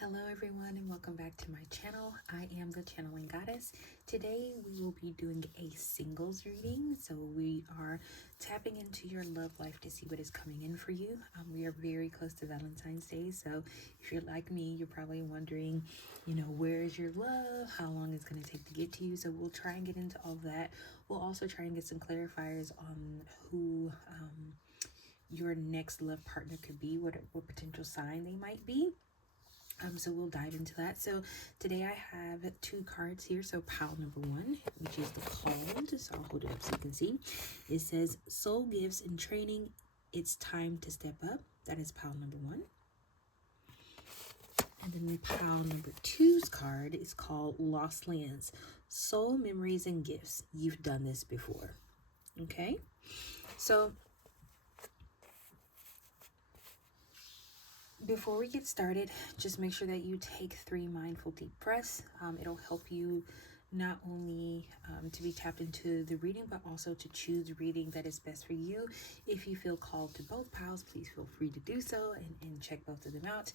Hello everyone and welcome back to my channel. I am the Channeling Goddess. Today we will be doing a singles reading. So we are tapping into your love life to see what is coming in for you. We are very close to Valentine's Day. So if you're like me, you're probably wondering, where is your love? How long is it going to take to get to you? So we'll try and get into all of that. We'll also try and get some clarifiers on who your next love partner could be, what potential sign they might be. So we'll dive into that. So today I have two cards here. So pile number one, which is the called. So I'll hold it up so you can see. It says soul gifts and training. It's time to step up. That is pile number one. And then the pile number two's card is called Lost Lands. Soul memories and gifts. You've done this before. Okay. So before we get started, just make sure that you take 3 mindful deep breaths. It'll help you not only to be tapped into the reading, but also to choose reading that is best for you. If you feel called to both piles, please feel free to do so and check both of them out.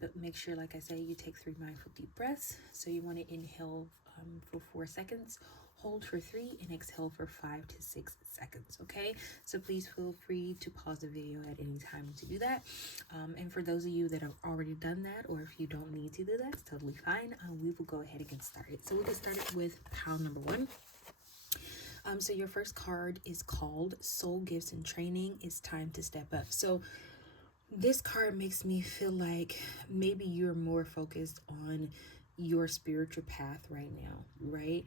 But make sure, like I say, you take 3 mindful deep breaths. So you want to inhale for 4 seconds, hold for 3, and exhale for 5 to 6 seconds. Okay, so please feel free to pause the video at any time to do that. And for those of you that have already done that, or if you don't need to do that, it's totally fine. We will go ahead and get started. So we'll get started with pile number one. So your first card is called Soul Gifts and Training. It's time to step up. So this card makes me feel like maybe you're more focused on your spiritual path right now, right?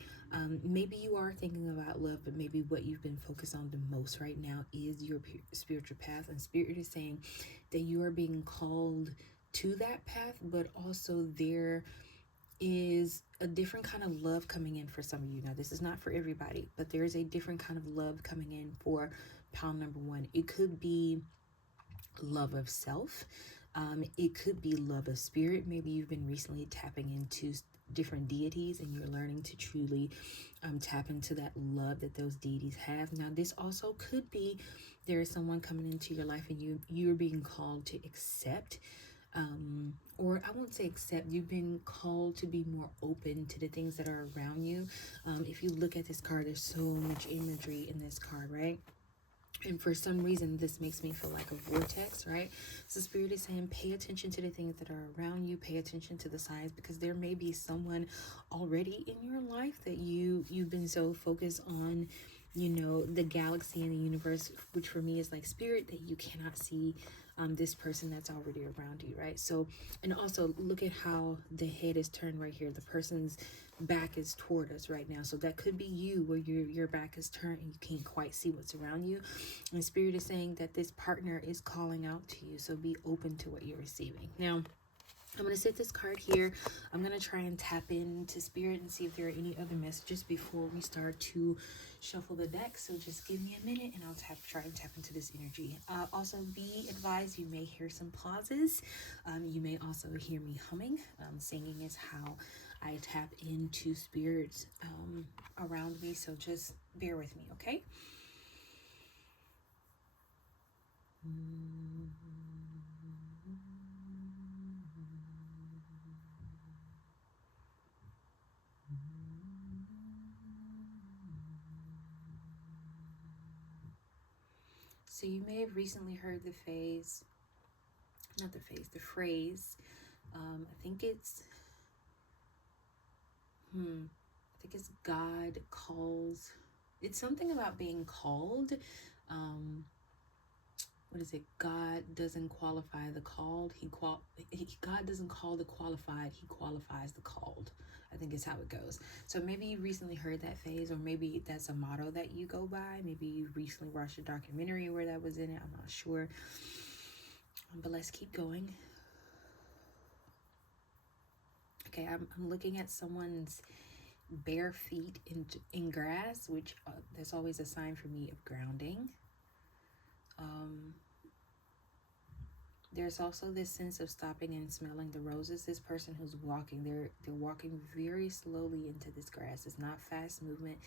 Maybe you are thinking about love, but maybe what you've been focused on the most right now is your spiritual path. And Spirit is saying that you are being called to that path, but also there is a different kind of love coming in for some of you. Now, this is not for everybody, but there's a different kind of love coming in for pile number one. It could be love of self. It could be love of spirit. Maybe you've been recently tapping into different deities and you're learning to truly tap into that love that those deities have. Now, this also could be there is someone coming into your life and you're being called to accept, or I won't say accept, you've been called to be more open to the things that are around you. If you look at this card, there's so much imagery in this card, right? And for some reason, this makes me feel like a vortex, right? So Spirit is saying, pay attention to the things that are around you. Pay attention to the signs, because there may be someone already in your life that you've been so focused on, the galaxy and the universe, which for me is like spirit, that you cannot see this person that's already around you, right? So, and also look at how the head is turned right here. The person's back is toward us right now. So that could be you, where your back is turned and you can't quite see what's around you. And Spirit is saying that this partner is calling out to you. So be open to what you're receiving. Now, I'm going to set this card here. I'm going to try and tap into Spirit and see if there are any other messages before we start to shuffle the deck. So just give me a minute and I'll try and tap into this energy. Also, be advised, you may hear some pauses. You may also hear me humming. Singing is how I tap into spirits around me. So just bear with me, okay? So you may have recently heard the phrase, I think it's God calls. It's something about being called. What is it? God doesn't qualify the called. God doesn't call the qualified. He qualifies the called. I think is how it goes. So maybe you recently heard that phrase, or maybe that's a motto that you go by. Maybe you recently watched a documentary where that was in it. I'm not sure. But let's keep going. Okay, I'm looking at someone's bare feet in grass, which that's always a sign for me of grounding. There's also this sense of stopping and smelling the roses. This person who's walking, they're walking very slowly into this grass. It's not fast movement.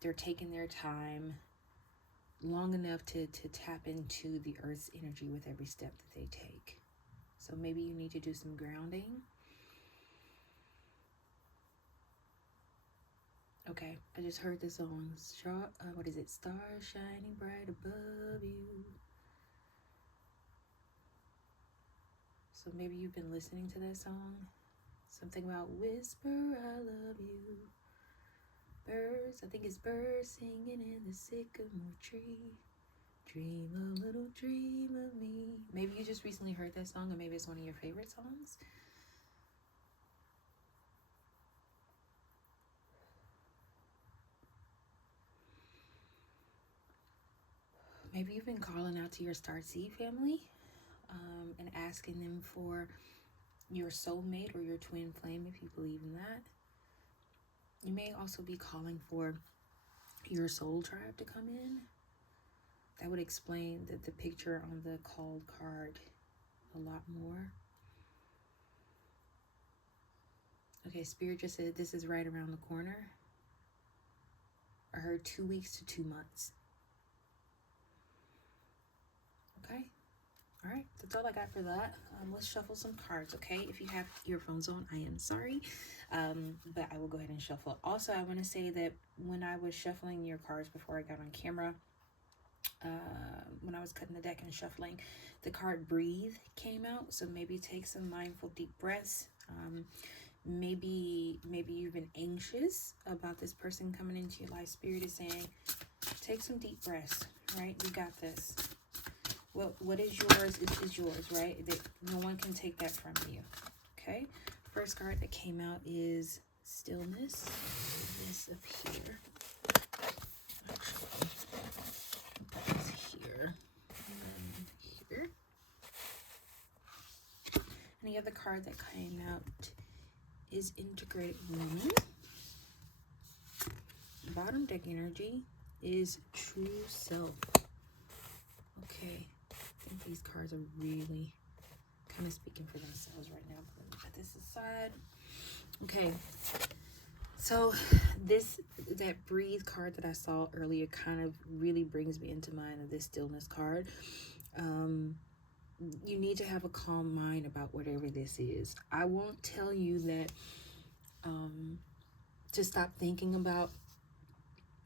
They're taking their time long enough to tap into the earth's energy with every step that they take. So So maybe you need to do some grounding. Okay, I just heard the song. What is it? Stars shining bright above you. So maybe you've been listening to that song. Something about whisper, I love you. Birds, I think it's birds singing in the sycamore tree. Dream a little dream of me. Maybe you just recently heard that song, or maybe it's one of your favorite songs. Maybe you've been calling out to your Starseed family and asking them for your soulmate or your twin flame, if you believe in that. You may also be calling for your soul tribe to come in. That would explain the picture on the called card a lot more. Okay, Spirit just said this is right around the corner. I heard 2 weeks to 2 months. Okay. All right, that's all I got for that. Let's shuffle some cards, okay? If you have earphones on, I am sorry, but I will go ahead and shuffle. Also, I want to say that when I was shuffling your cards before I got on camera, when I was cutting the deck and shuffling, the card Breathe came out. So maybe take some mindful deep breaths. Maybe you've been anxious about this person coming into your life. Spirit is saying, take some deep breaths, right? You got this. What is yours is yours, right? That no one can take that from you. Okay. First card that came out is Stillness. This up here. Actually, that's here. And then here. And the other card that came out is Integrated Woman. Bottom deck energy is True Self. Okay. I think these cards are really kind of speaking for themselves right now. But let me put this aside. Okay. So that Breathe card that I saw earlier kind of really brings me into mind of this Stillness card. You need to have a calm mind about whatever this is. I won't tell you that to stop thinking about,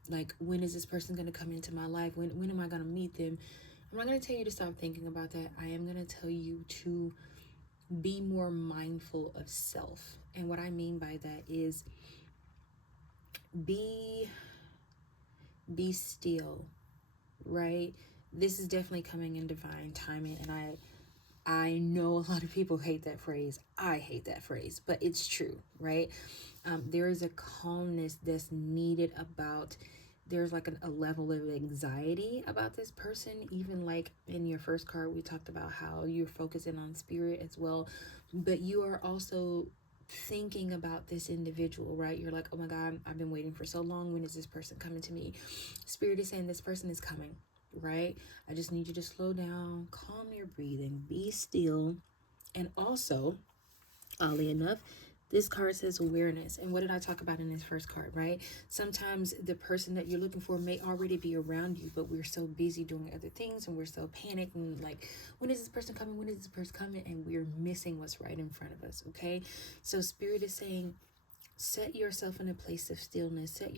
like, when is this person going to come into my life? When am I going to meet them? I'm not going to tell you to stop thinking about that. I am going to tell you to be more mindful of self. And what I mean by that is be still, right? This is definitely coming in divine timing. And I know a lot of people hate that phrase. I hate that phrase, but it's true, right? There is a calmness that's needed about, there's like a level of anxiety about this person. Even like in your first card, we talked about how you're focusing on spirit as well, but you are also thinking about this individual, right? You're like, oh my God, I've been waiting for so long. When is this person coming to me? Spirit is saying this person is coming, right? I just need you to slow down, calm your breathing, be still. And also, oddly enough, this card says awareness. And what did I talk about in this first card, right? Sometimes the person that you're looking for may already be around you, but we're so busy doing other things and we're so panicked and like, when is this person coming? When is this person coming? And we're missing what's right in front of us, okay? So Spirit is saying, set yourself in a place of stillness. Set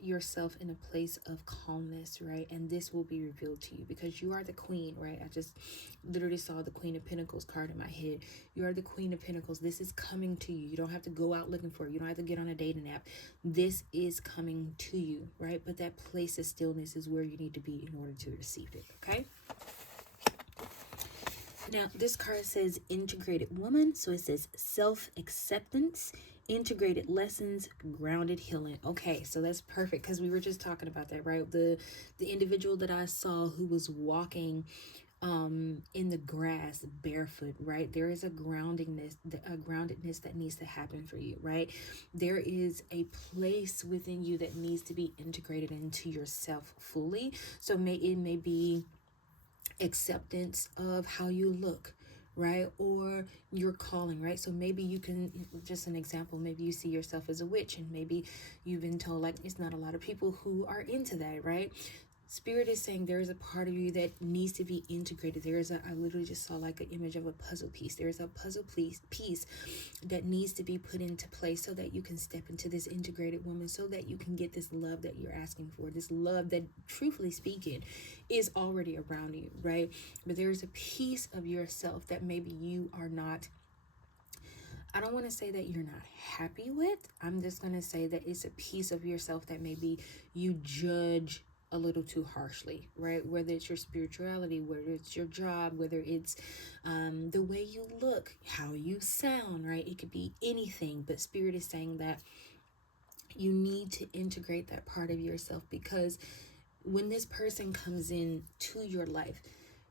yourself in a place of calmness, right? And this will be revealed to you because you are the queen, right? I just literally saw the Queen of Pentacles card in my head. You are the Queen of Pentacles. This is coming to you. You don't have to go out looking for it. You don't have to get on a dating app. This is coming to you, right? But that place of stillness is where you need to be in order to receive it, okay? Now, this card says Integrated Woman. So it says self-acceptance, integrated lessons, grounded healing. Okay, so that's perfect because we were just talking about that, right? The individual that I saw who was walking in the grass barefoot, right? There is a groundedness that needs to happen for you, right? There is a place within you that needs to be integrated into yourself fully. So it may be acceptance of how you look, right? Or your calling, right? So maybe you can, just an example, maybe you see yourself as a witch and maybe you've been told like it's not a lot of people who are into that, right? Spirit is saying there is a part of you that needs to be integrated. I literally just saw like an image of a puzzle piece. There's a puzzle piece that needs to be put into place so that you can step into this integrated woman, so that you can get this love that you're asking for, this love that, truthfully speaking, is already around you, right? But there's a piece of yourself that maybe you are not, I don't want to say that you're not happy with. I'm just going to say that it's a piece of yourself that maybe you judge a little too harshly, right? Whether it's your spirituality, whether it's your job, whether it's the way you look, how you sound, right? It could be anything, but Spirit is saying that you need to integrate that part of yourself, because when this person comes in to your life,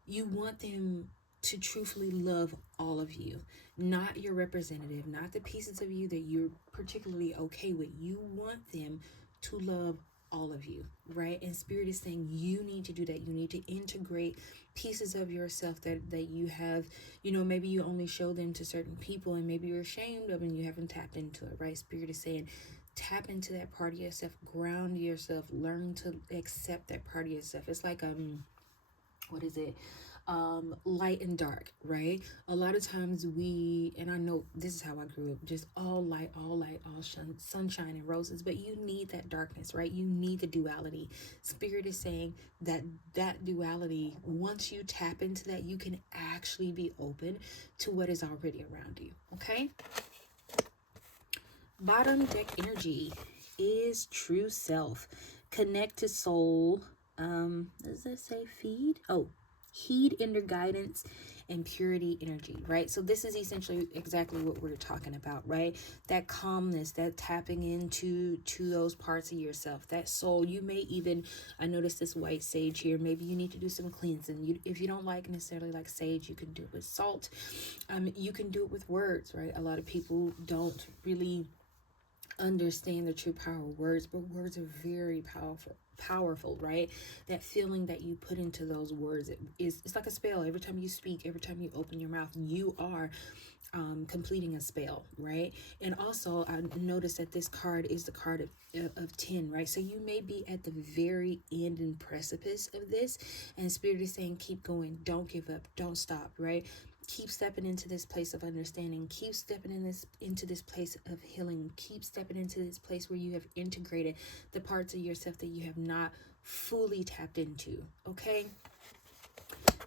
you want them to truthfully love all of you, not your representative, not the pieces of you that you're particularly okay with. You want them to love all of you, right? And Spirit is saying you need to do that. You need to integrate pieces of yourself that you have, maybe you only show them to certain people and maybe you're ashamed of and you haven't tapped into it, right? Spirit is saying tap into that part of yourself, ground yourself, learn to accept that part of yourself. It's like what is it, light and dark, right? A lot of times and I know this is how I grew up, just all light, all sunshine and roses, but you need that darkness, right? You need the duality. Spirit is saying that duality, once you tap into that, you can actually be open to what is already around you, okay? Bottom deck energy is true self. Connect to soul. Does it say feed? Oh, heed inner guidance and purity energy, right? So this is essentially exactly what we're talking about, right? That calmness, that tapping into those parts of yourself, that soul. You may even, I noticed this white sage here, maybe you need to do some cleansing. If you don't necessarily like sage, you can do it with salt. You can do it with words, right? A lot of people don't really understand the true power of words, but words are very powerful, right? That feeling that you put into those words, it's like a spell. Every time you speak, every time you open your mouth, you are completing a spell, right? And also I noticed that this card is the card of 10, right? So you may be at the very end and precipice of this, and Spirit is saying keep going, don't give up, don't stop, right? Keep stepping into this place of understanding. Keep stepping into this place of healing. Keep stepping into this place where you have integrated the parts of yourself that you have not fully tapped into. Okay.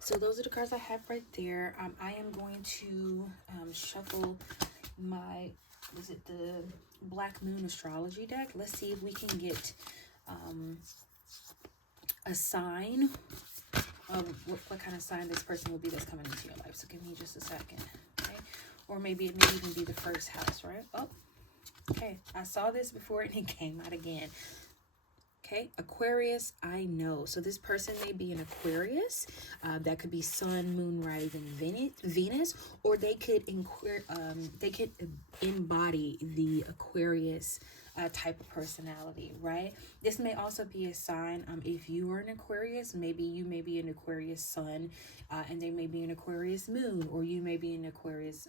So those are the cards I have right there. I am going to shuffle my, the Black Moon Astrology deck. Let's see if we can get a sign of what kind of sign this person will be that's coming into your life. So give me just a second, okay? Or maybe it may even be the first house, right? Oh, okay. I saw this before and it came out again. Okay, Aquarius, I know. So this person may be an Aquarius. That could be Sun, Moon, Rising, Venus, or they could embody the Aquarius type of personality, right? This may also be a sign. If you are an Aquarius, maybe you may be an Aquarius Sun, and they may be an Aquarius Moon, or you may be an Aquarius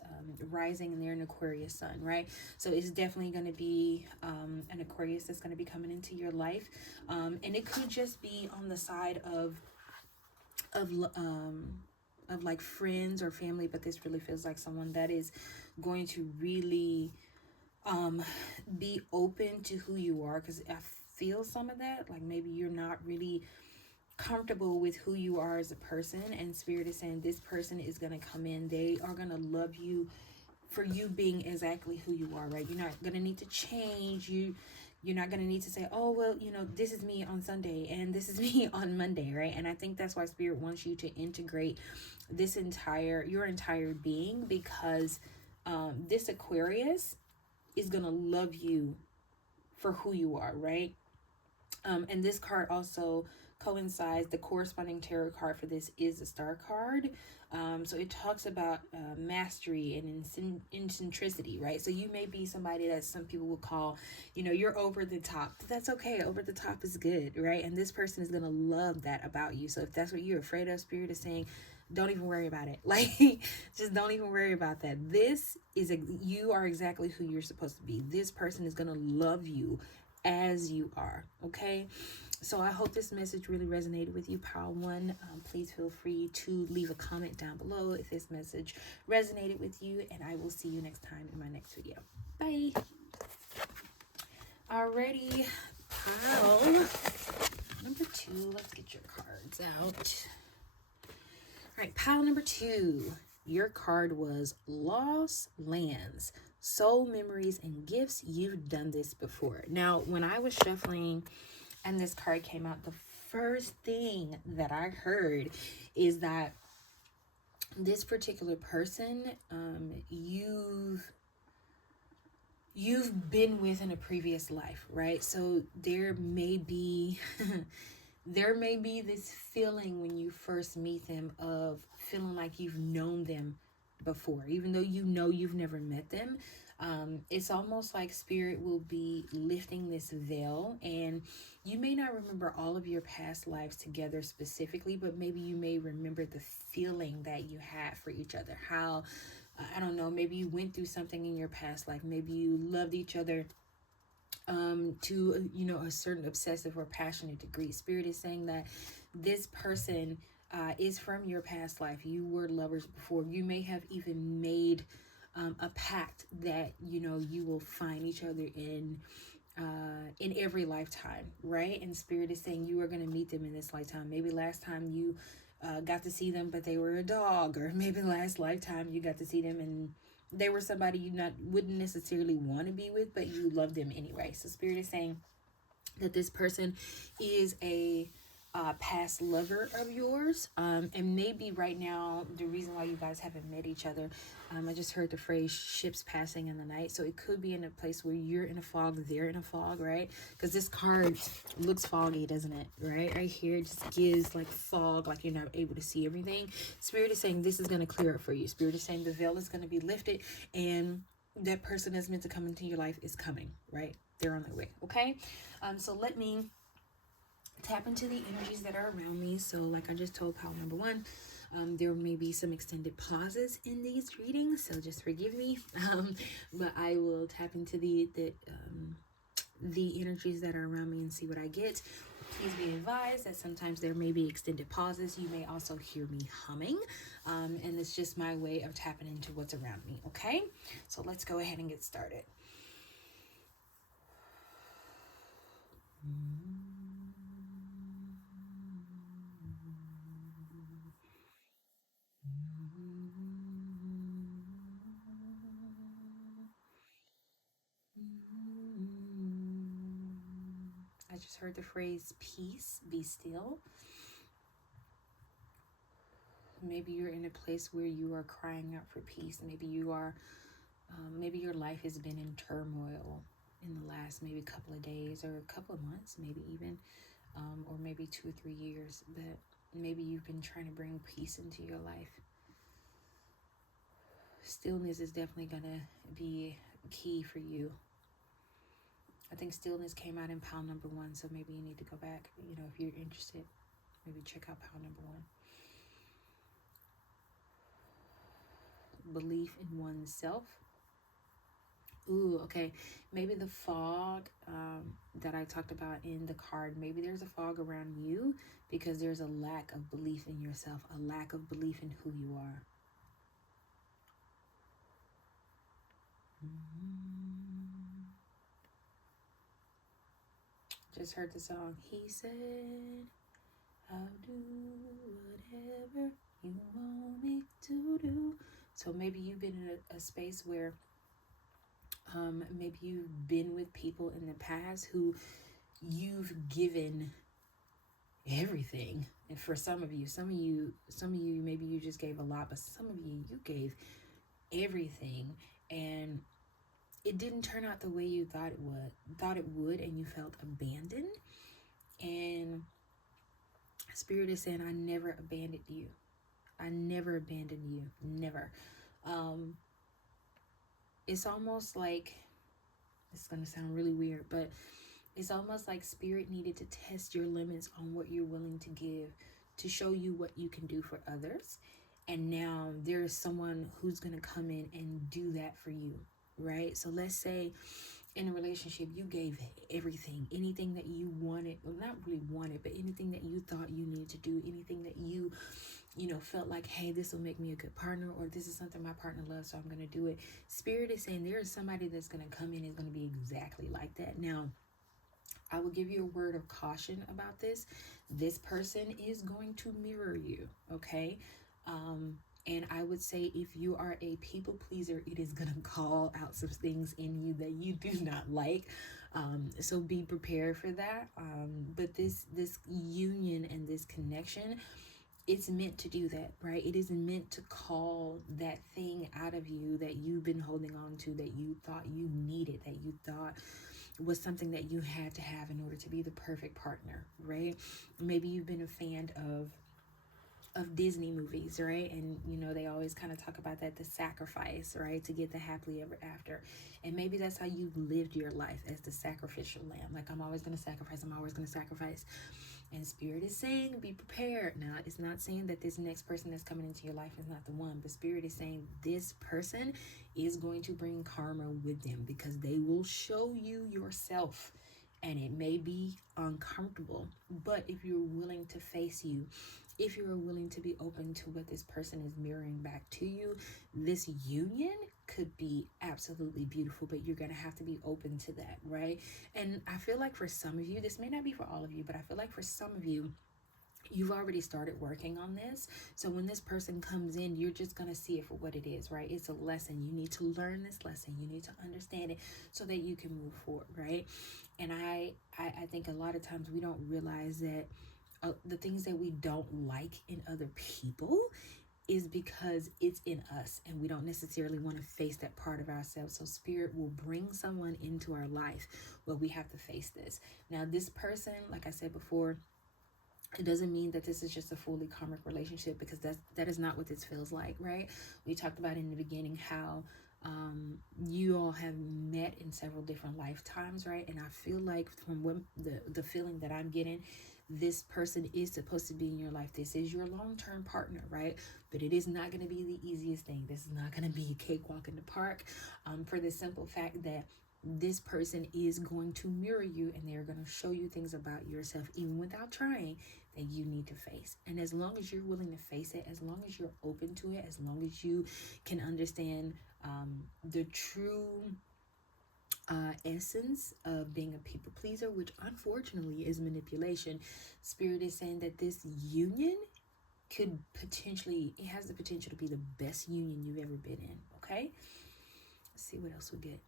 Rising and they're an Aquarius Sun, right? So it's definitely going to be an Aquarius that's going to be coming into your life, and it could just be on the side of like friends or family, but this really feels like someone that is going to really be open to who you are, because I feel some of that, like maybe you're not really comfortable with who you are as a person, and Spirit is saying this person is going to come in. They are going to love you for you being exactly who you are, right? You're not going to need to change. You're not going to need to say, oh, well, this is me on Sunday and this is me on Monday, right? And I think that's why Spirit wants you to integrate your entire being, because this Aquarius is going to love you for who you are, right? And this card also coincides, the corresponding tarot card for this is the Star card. So it talks about mastery and eccentricity, right? So you may be somebody that some people will call, you're over the top. That's okay. Over the top is good, right? And this person is going to love that about you. So if that's what you're afraid of, Spirit is saying, don't even worry about it. Like, just don't even worry about that. You are exactly who you're supposed to be. This person is going to love you as you are. Okay. So I hope this message really resonated with you, Pile 1. Please feel free to leave a comment down below if this message resonated with you, and I will see you next time in my next video. Bye. Alrighty, pile number 2. Let's get your cards out. All right, pile number 2. Your card was Lost Lands, Soul Memories, and Gifts. You've done this before. Now, when I was shuffling and this card came out, the first thing that I heard is that this particular person, you've been with in a previous life, right? So there may be there may be this feeling when you first meet them of feeling like you've known them before, even though you know you've never met them. It's almost like spirit will be lifting this veil, and you may not remember all of your past lives together specifically, but maybe you may remember the feeling that you had for each other. How, I don't know, maybe you went through something in your past life. Maybe you loved each other to, you know, a certain obsessive or passionate degree. Spirit is saying that this person is from your past life. You were lovers before. You may have even made a pact that, you know, you will find each other in every lifetime, right? And Spirit is saying you are going to meet them in this lifetime. Maybe last time you got to see them, but they were a dog, or maybe last lifetime you got to see them and they were somebody you wouldn't necessarily want to be with, but you love them anyway. So Spirit is saying that this person is a past lover of yours, and maybe right now the reason why you guys haven't met each other, I just heard the phrase ships passing in the night, so it could be in a place where you're in a fog, they're in a fog, right? Because this card looks foggy, doesn't it? Right here it just gives like fog, like you're not able to see everything. Spirit is saying this is going to clear up for you. Spirit is saying the veil is going to be lifted, and that person that's meant to come into your life is coming, right? They're on their way. Okay, so let me tap into the energies that are around me. So like I just told pile number 1, there may be some extended pauses in these readings, so just forgive me, but I will tap into the energies that are around me and see what I get. Please be advised that sometimes there may be extended pauses. You may also hear me humming, and it's just my way of tapping into what's around me. Okay, so let's go ahead and get started. I just heard the phrase peace, be still. Maybe you're in a place where you are crying out for peace. Maybe you are, maybe your life has been in turmoil in the last maybe couple of days or a couple of months, maybe even, or maybe 2 or 3 years. But maybe you've been trying to bring peace into your life. Stillness is definitely going to be key for you. I think stillness came out in pile number 1, so maybe you need to go back. You know, if you're interested, maybe check out pile number 1. Belief in oneself. Ooh, okay. Maybe the fog that I talked about in the card, maybe there's a fog around you because there's a lack of belief in yourself, a lack of belief in who you are. Just heard the song. He said, I'll do whatever you want me to do. So maybe you've been in a space where maybe you've been with people in the past who you've given everything. And for some of you, maybe you just gave a lot, but some of you gave everything, and it didn't turn out the way you thought it would, and you felt abandoned. And Spirit is saying, I never abandoned you. I never abandoned you. Never. It's almost like, it's going to sound really weird, but it's almost like Spirit needed to test your limits on what you're willing to give to show you what you can do for others. And now there is someone who's going to come in and do that for you, right? So let's say in a relationship, you gave everything, anything that you wanted, well, not really wanted, but anything that you thought you needed to do, anything that you felt like, hey, this will make me a good partner, or this is something my partner loves, so I'm going to do it. Spirit is saying there is somebody that's going to come in, is going to be exactly like that. Now, I will give you a word of caution about this. This person is going to mirror you, okay? And I would say if you are a people pleaser, it is going to call out some things in you that you do not like. So be prepared for that. But this union and this connection, it's meant to do that, right? It is meant to call that thing out of you that you've been holding on to, that you thought you needed, that you thought was something that you had to have in order to be the perfect partner, right? Maybe you've been a fan of Disney movies, right? And they always kind of talk about that, the sacrifice, right, to get the happily ever after. And maybe that's how you lived your life, as the sacrificial lamb. Like, I'm always going to sacrifice, I'm always going to sacrifice. And Spirit is saying, be prepared. Now, it's not saying that this next person that's coming into your life is not the one, but Spirit is saying this person is going to bring karma with them, because they will show you yourself. And it may be uncomfortable, but if you're willing to face you, if you are willing to be open to what this person is mirroring back to you, this union could be absolutely beautiful, but you're going to have to be open to that, right? And I feel like for some of you, this may not be for all of you, but I feel like for some of you, you've already started working on this. So when this person comes in, you're just going to see it for what it is, right? It's a lesson. You need to learn this lesson. You need to understand it so that you can move forward, right? And I think a lot of times we don't realize that the things that we don't like in other people is because it's in us, and we don't necessarily want to face that part of ourselves. So Spirit will bring someone into our life where we have to face this. Now, this person, like I said before, it doesn't mean that this is just a fully karmic relationship, because that is not what this feels like, right? We talked about in the beginning how you all have met in several different lifetimes, right? And I feel like from what the feeling that I'm getting, this person is supposed to be in your life. This is your long-term partner, right? But it is not going to be the easiest thing. This is not going to be a cakewalk in the park, for the simple fact that this person is going to mirror you, and they're going to show you things about yourself, even without trying, that you need to face. And as long as you're willing to face it, as long as you're open to it, as long as you can understand the true essence of being a people pleaser, which unfortunately is manipulation, Spirit is saying that this union could potentially, it has the potential to be the best union you've ever been in, okay? Let's see what else we get.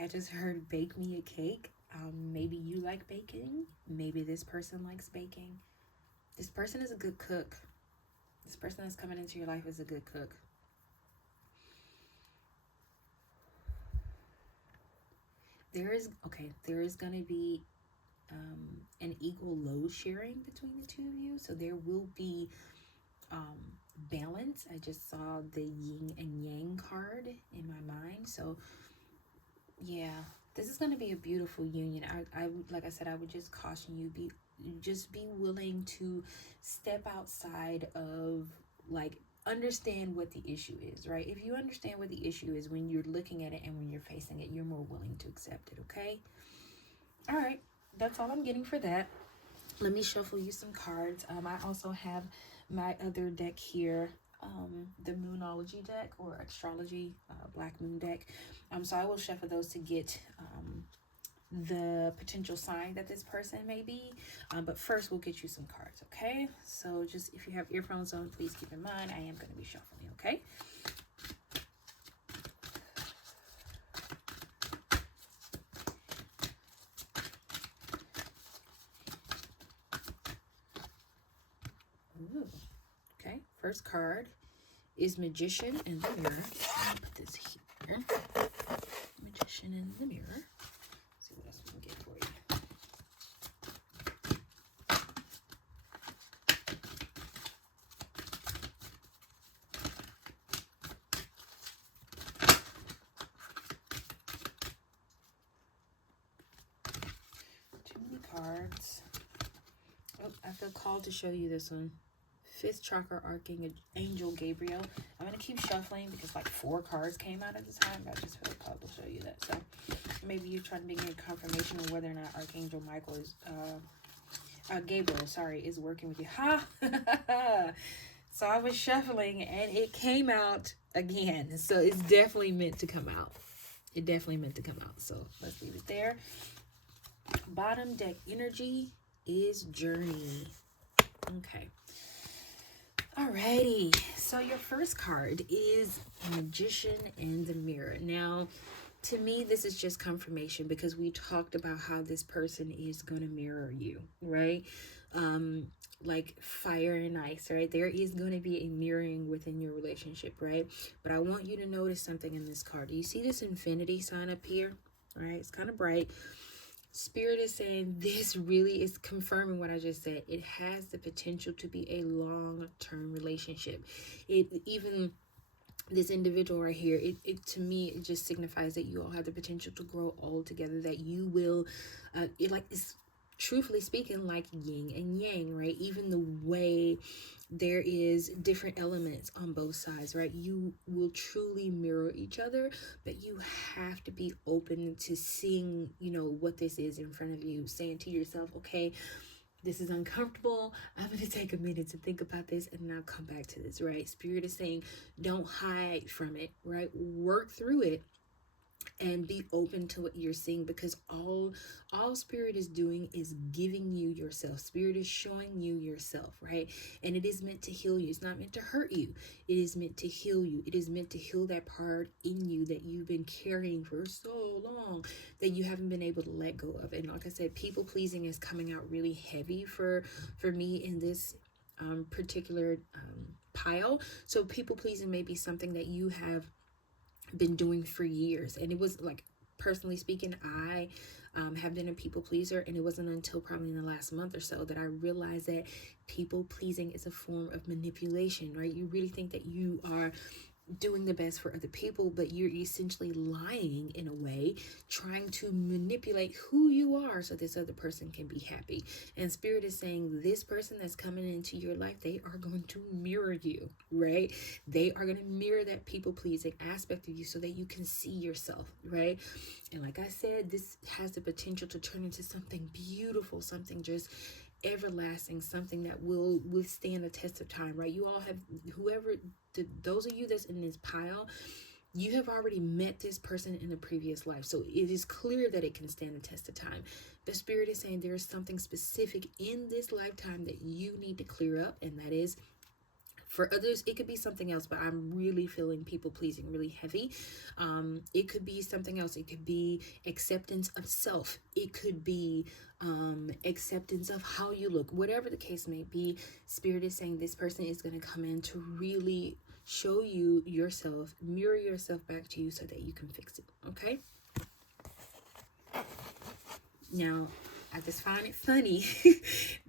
I just heard bake me a cake. Maybe you like baking. Maybe this person likes baking. This person is a good cook. This person that's coming into your life is a good cook. There is going to be an equal load sharing between the two of you. So there will be balance. I just saw the yin and yang card in my mind. So yeah, this is going to be a beautiful union. I like I said, I would just caution you, be willing to step outside of, like, understand what the issue is, right? If you understand what the issue is when you're looking at it and when you're facing it, you're more willing to accept it, okay? All right, that's all I'm getting for that. Let me shuffle you some cards. I also have my other deck here, the Moonology deck, or astrology, Black Moon deck. So I will shuffle those to get the potential sign that this person may be. But first, we'll get you some cards, okay? So just, if you have earphones on, please keep in mind I am going to be shuffling, okay? Ooh. Okay, first card is Magician in the Mirror. I'll put this here. Magician in the Mirror. Let's see what else we can get for you. Too many cards. Oh, I feel called to show you this one. fifth chakra archangel Gabriel. I'm going to keep shuffling because like 4 cards came out at the time. I just feel like I'll show you that. So maybe you're trying to get confirmation of whether or not Archangel Michael is, Gabriel, sorry, is working with you. Ha! So I was shuffling and it came out again. So it's definitely meant to come out. It definitely meant to come out. So let's leave it there. Bottom deck energy is journey. Okay. Alrighty. So your first card is Magician and the Mirror. Now, to me, this is just confirmation because we talked about how this person is going to mirror you, right? Like fire and ice, right? There is going to be a mirroring within your relationship, right? But I want you to notice something in this card. Do you see this infinity sign up here? All right, it's kind of bright. Spirit is saying this really is confirming what I just said. It has the potential to be a long-term relationship. Even this individual right here, it to me, it just signifies that you all have the potential to grow old together, that you will it's truthfully speaking like yin and yang, right? Even the way there is different elements on both sides, right? You will truly mirror each other, but you have to be open to seeing, what this is in front of you, saying to yourself, okay, this is uncomfortable. I'm going to take a minute to think about this and then I'll come back to this, right? Spirit is saying, don't hide from it, right? Work through it and be open to what you're seeing, because all Spirit is doing is giving you yourself. Spirit is showing you yourself, right? And it is meant to heal you. It's not meant to hurt you. It is meant to heal you. It is meant to heal that part in you that you've been carrying for so long that you haven't been able to let go of. And like I said, people pleasing is coming out really heavy for me in this particular pile. So people pleasing may be something that you have been doing for years, and it was like, personally speaking, I have been a people pleaser, and it wasn't until probably in the last month or so that I realized that people pleasing is a form of manipulation, right? You really think that you are doing the best for other people, but you're essentially lying in a way, trying to manipulate who you are so this other person can be happy. And Spirit is saying this person that's coming into your life, they are going to mirror you, right? They are going to mirror that people pleasing aspect of you so that you can see yourself, right? And like I said, this has the potential to turn into something beautiful, something just everlasting, something that will withstand the test of time, right? You all have, those of you that's in this pile, you have already met this person in a previous life, so it is clear that it can stand the test of time. The Spirit is saying there is something specific in this lifetime that you need to clear up, and that is, for others, it could be something else, but I'm really feeling people pleasing really heavy. It could be something else. It could be acceptance of self. It could be acceptance of how you look. Whatever the case may be, Spirit is saying this person is going to come in to really show you yourself, mirror yourself back to you so that you can fix it. Okay? Now, I just find it funny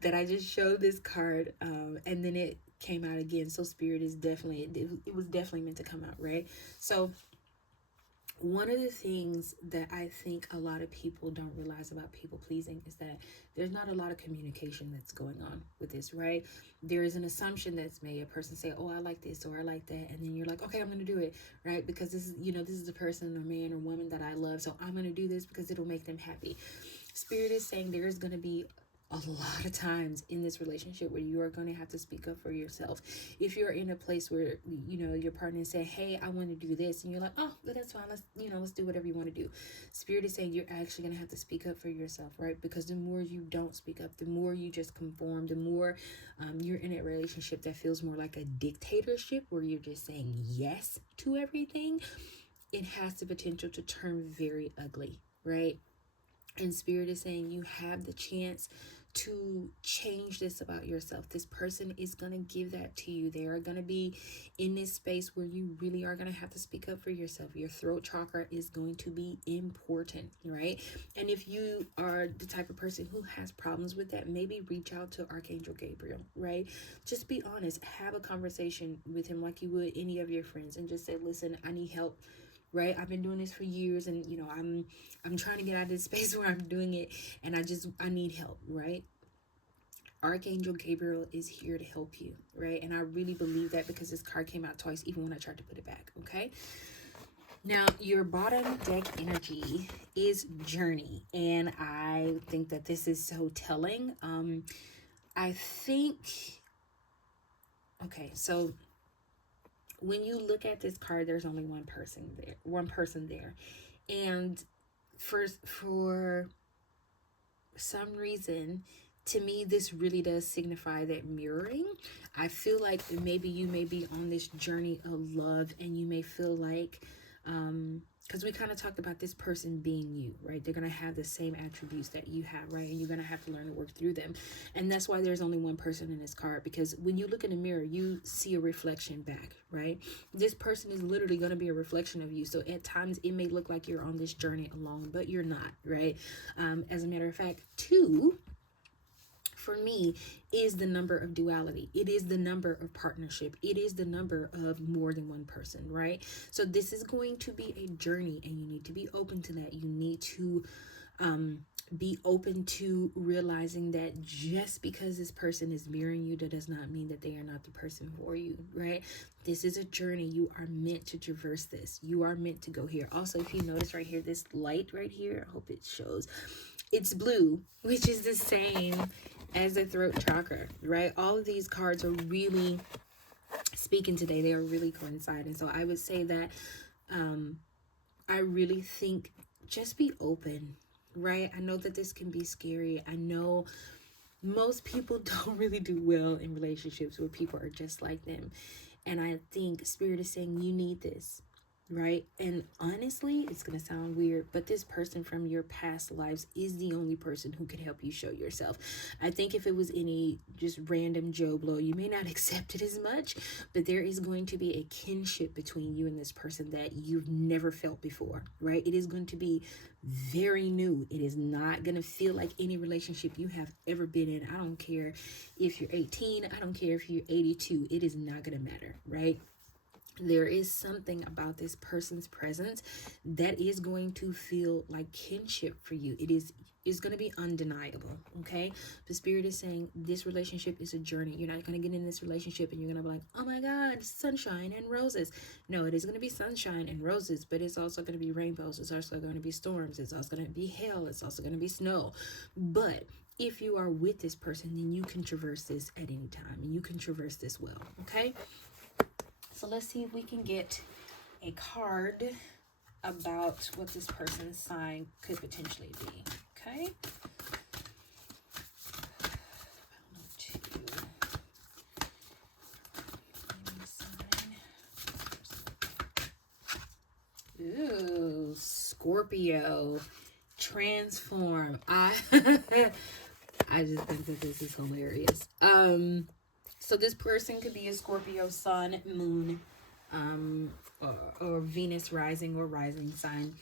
that I just showed this card and then it came out again. So Spirit is definitely, it was definitely meant to come out, right? So one of the things that I think a lot of people don't realize about people pleasing is that there's not a lot of communication that's going on with this, right? There is an assumption that's made. A person say, oh, I like this or I like that. And then you're like, okay, I'm going to do it, right? Because this is, this is the person or man or woman that I love. So I'm going to do this because it'll make them happy. Spirit is saying there is going to be a lot of times in this relationship where you are going to have to speak up for yourself. If you're in a place where, your partner say, hey, I want to do this. And you're like, oh, but that's fine. Let's do whatever you want to do. Spirit is saying you're actually going to have to speak up for yourself, right? Because the more you don't speak up, the more you just conform, the more you're in a relationship that feels more like a dictatorship where you're just saying yes to everything. It has the potential to turn very ugly, right? And Spirit is saying you have the chance to change this about yourself. This person is going to give that to you. They are going to be in this space where you really are going to have to speak up for yourself. Your throat chakra is going to be important, right? And if you are the type of person who has problems with that, maybe reach out to Archangel Gabriel, right? Just be honest. Have a conversation with him like you would any of your friends and just say, listen, I need help. Right? I've been doing this for years and, I'm trying to get out of this space where I'm doing it and I need help, right? Archangel Gabriel is here to help you, right? And I really believe that because this card came out twice, even when I tried to put it back, okay? Now, your bottom deck energy is journey, and I think that this is so telling. I think, okay, so when you look at this card, there's only one person there, and for some reason, to me, this really does signify that mirroring. I feel like maybe you may be on this journey of love, and you may feel like, because we kind of talked about this person being you, right? They're going to have the same attributes that you have, right? And you're going to have to learn to work through them. And that's why there's only one person in this card, because when you look in the mirror, you see a reflection back, right? This person is literally going to be a reflection of you. So at times it may look like you're on this journey alone, but you're not, right? As a matter of fact, 2 for me is the number of duality. It is the number of partnership. It is the number of more than one person, right? So this is going to be a journey, and you need to be open to that. You need to be open to realizing that just because this person is mirroring you, that does not mean that they are not the person for you, right? This is a journey. You are meant to traverse this. You are meant to go here. Also, if you notice right here, this light right here, I hope it shows, it's blue, which is the same as the throat chakra, right? All of these cards are really speaking today. They are really coinciding. So I would say that I really think just be open, right? I know that this can be scary. I know most people don't really do well in relationships where people are just like them. And I think Spirit is saying you need this, right? And honestly, it's going to sound weird, but this person from your past lives is the only person who can help you show yourself. I think if it was any just random Joe Blow, you may not accept it as much, but there is going to be a kinship between you and this person that you've never felt before, right? It is going to be very new. It is not going to feel like any relationship you have ever been in. I don't care if you're 18. I don't care if you're 82. It is not going to matter, right? There is something about this person's presence that is going to feel like kinship for you. It's going to be undeniable, okay? The Spirit is saying this relationship is a journey. You're not going to get in this relationship and you're going to be like, oh my God, sunshine and roses. No, it is going to be sunshine and roses, but it's also going to be rainbows. It's also going to be storms. It's also going to be hail. It's also going to be snow. But if you are with this person, then you can traverse this at any time, and you can traverse this well, okay? So let's see if we can get a card about what this person's sign could potentially be. Okay. Ooh, Scorpio. Transform. I just think that this is hilarious. So this person could be a Scorpio sun, moon, or Venus rising or rising sign.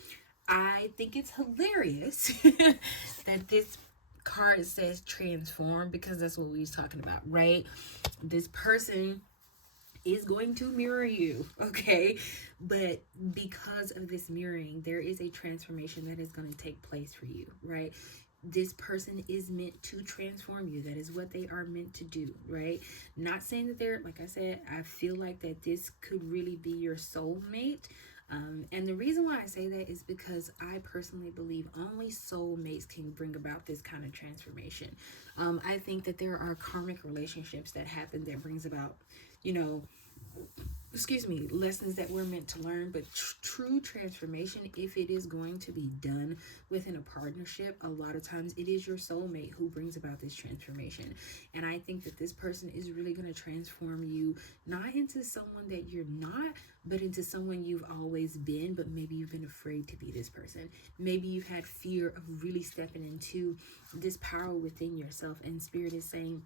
I think it's hilarious that this card says transform, because that's what we was talking about, right? This person is going to mirror you, okay? But because of this mirroring, there is a transformation that is going to take place for you, right? This person is meant to transform you. That is what they are meant to do, right? Not saying that they're, like I said, I feel like that this could really be your soulmate. And the reason why I say that is because I personally believe only soulmates can bring about this kind of transformation. I think that there are karmic relationships that happen that brings about, lessons that we're meant to learn, but true transformation, if it is going to be done within a partnership, a lot of times it is your soulmate who brings about this transformation. And I think that this person is really going to transform you, not into someone that you're not, but into someone you've always been, but maybe you've been afraid to be this person. Maybe you've had fear of really stepping into this power within yourself, and Spirit is saying,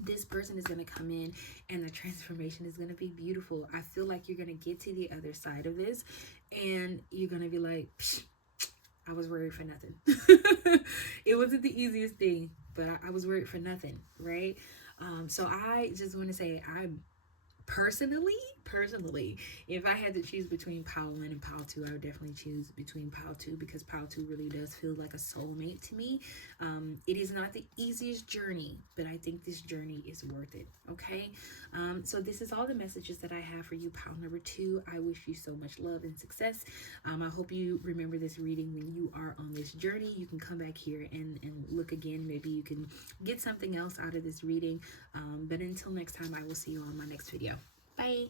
this person is going to come in and the transformation is going to be beautiful. I feel like you're going to get to the other side of this and you're going to be like, I was worried for nothing. It wasn't the easiest thing, but I was worried for nothing, right? So I just want to say, I personally personally, if I had to choose between pile 1 and pile 2, I would definitely choose between pile 2, because pile 2 really does feel like a soulmate to me. It is not the easiest journey, but I think this journey is worth it. Okay, so this is all the messages that I have for you, pile number 2. I wish you so much love and success. I hope you remember this reading when you are on this journey. You can come back here and look again. Maybe you can get something else out of this reading. But until next time, I will see you on my next video. Bye.